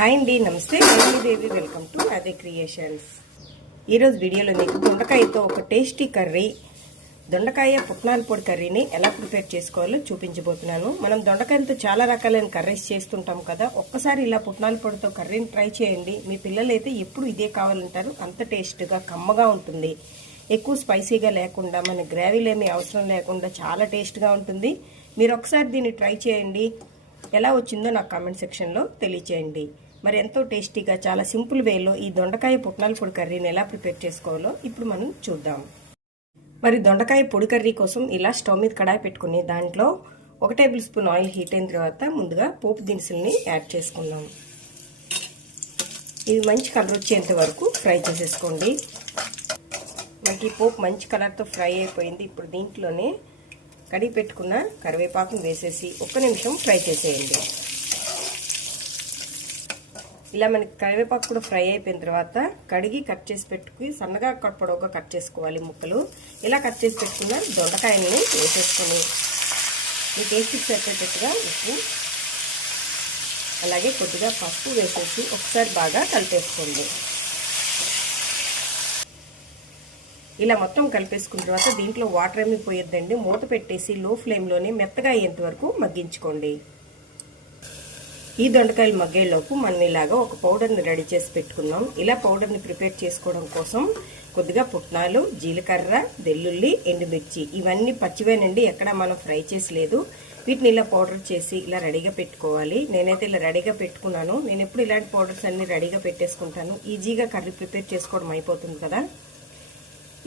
Hi అండి నమస్తే. Devi welcome to అదే క్రియేషన్స్. ఈరోజు వీడియోలో మీకు దొండకాయతో ఒక టేస్టీ కర్రీ దొండకాయ పుట్నాల పొడి కర్రీని ఎలా ప్రిపేర్ చేసుకోవాలో చూపించబోతున్నాను. మనం దొండకాయలతో చాలా రకాలైన కర్రీస్ చేస్తుంటాం కదా ఒక్కసారి ఇలా పుట్నాల పొడితో కర్రీని ట్రై చేయండి. మీ పిల్లలు అయితే ఎప్పుడు ఇదే కావాలంటారు అంత టేస్ట్గా కమ్మగా ఉంటుంది. ఎక్కువ స్పైసీగా లేకుండా మన గ్రేవీలు ఏమీ అవసరం లేకుండా చాలా టేస్ట్గా ఉంటుంది. మీరు ఒకసారి దీన్ని ట్రై చేయండి. ఎలా వచ్చిందో నాకు కామెంట్ సెక్షన్లో తెలియచేయండి. మరి ఎంతో టేస్టీగా చాలా సింపుల్ వేలో ఈ దొండకాయ పుట్నాల పొడి కర్రీని ఎలా ప్రిపేర్ చేసుకోవాలో ఇప్పుడు మనం చూద్దాం. మరి దొండకాయ పొడి కర్రీ కోసం ఇలా స్టవ్ మీద కడాయి పెట్టుకుని దాంట్లో ఒక టేబుల్ స్పూన్ ఆయిల్ హీట్ అయిన తర్వాత ముందుగా పోపు దినుసుల్ని యాడ్ చేసుకుందాం. ఇది మంచి కలర్ వచ్చేంత వరకు ఫ్రై చేసేసుకోండి. మనకి పోపు మంచి కలర్తో ఫ్రై అయిపోయింది. ఇప్పుడు దీంట్లోనే కడిగి పెట్టుకున్న కరివేపాకును వేసేసి ఒక్క నిమిషం ఫ్రై చేసేయండి. ఇలా మనకి కరివేపాకు కూడా ఫ్రై అయిపోయిన తర్వాత కడిగి కట్ చేసి పెట్టుకుని సన్నగా పొడవుగా కట్ చేసుకోవాలి ముక్కలు. ఇలా కట్ చేసి పెట్టుకున్న దొండకాయల్ని వేసేసుకొని మీ టేస్ట్కి సరిపోయేటట్టుగా ఉప్పు అలాగే కొద్దిగా పసుపు వేసేసి ఒకసారి బాగా కలిపేసుకోండి. ఇలా మొత్తం కలిపేసుకున్న తర్వాత దీంట్లో వాటర్ ఏమి పోయొద్దండి. మూత పెట్టేసి లో ఫ్లేమ్లోనే మెత్తగా అయ్యేంత వరకు మగ్గించుకోండి. ఈ దొండకాయలు మగ్గేలోపు మనం ఇలాగా ఒక పౌడర్ని రెడీ చేసి పెట్టుకుందాం ఇలా పౌడర్ని ప్రిపేర్ చేసుకోవడం కోసం కొద్దిగా పుట్నాలు జీలకర్ర వెల్లుల్లి ఎండుమిర్చి ఇవన్నీ పచ్చివేనండి. ఎక్కడ మనం ఫ్రై చేసి లేదు. వీటిని ఇలా పౌడర్ చేసి ఇలా రెడీగా పెట్టుకోవాలి. నేనైతే ఇలా రెడీగా పెట్టుకున్నాను. నేను ఎప్పుడు ఇలాంటి పౌడర్స్ అన్ని రెడీగా పెట్టేసుకుంటాను. ఈజీగా కర్రీ ప్రిపేర్ చేసుకోవడం అయిపోతుంది కదా.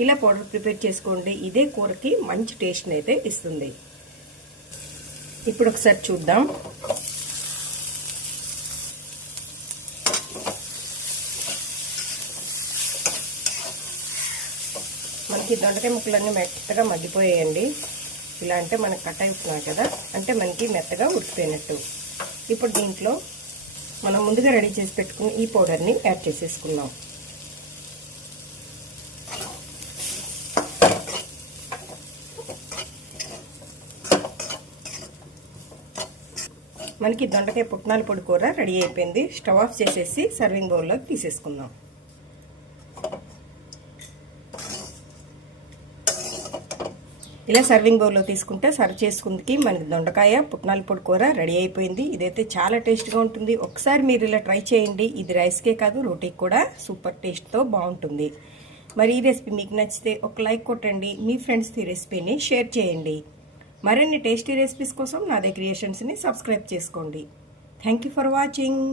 ఇలా పౌడర్ ప్రిపేర్ చేసుకోండి. ఇదే కూరకి మంచి టేస్ట్ని అయితే ఇస్తుంది. ఇప్పుడు ఒకసారి చూద్దాం. మనకి దొండకాయ ముక్కలన్నీ మెత్తగా మగ్గిపోయాయండి. ఇలా అంటే మనకు కట్ అయిపోతున్నాయి కదా. అంటే మనకి మెత్తగా ఉడికిపోయినట్టు. ఇప్పుడు దీంట్లో మనం ముందుగా రెడీ చేసి పెట్టుకుని ఈ పౌడర్ని యాడ్ చేసేసుకుందాం. మనకి దొండకాయ పుట్నాల పొడి కూర రెడీ అయిపోయింది. స్టవ్ ఆఫ్ చేసేసి సర్వింగ్ బౌల్లోకి తీసేసుకుందాం. ఇలా సర్వింగ్ బౌల్లో తీసుకుంటే సర్వ్ చేసుకుందికి మనకి దొండకాయ పుట్నాల పొడి కూర రెడీ అయిపోయింది. ఇదైతే చాలా టేస్ట్గా ఉంటుంది. ఒకసారి మీరు ఇలా ట్రై చేయండి. ఇది రైస్కే కాదు రోటీకి కూడా సూపర్ టేస్ట్తో బాగుంటుంది. మరి ఈ రెసిపీ మీకు నచ్చితే ఒక లైక్ కొట్టండి. మీ ఫ్రెండ్స్కి ఈ రెసిపీని షేర్ చేయండి. మరిన్ని టేస్టీ రెసిపీస్ కోసం నా దగ్గర క్రియేషన్స్ని సబ్స్క్రైబ్ చేసుకోండి. Thank you for watching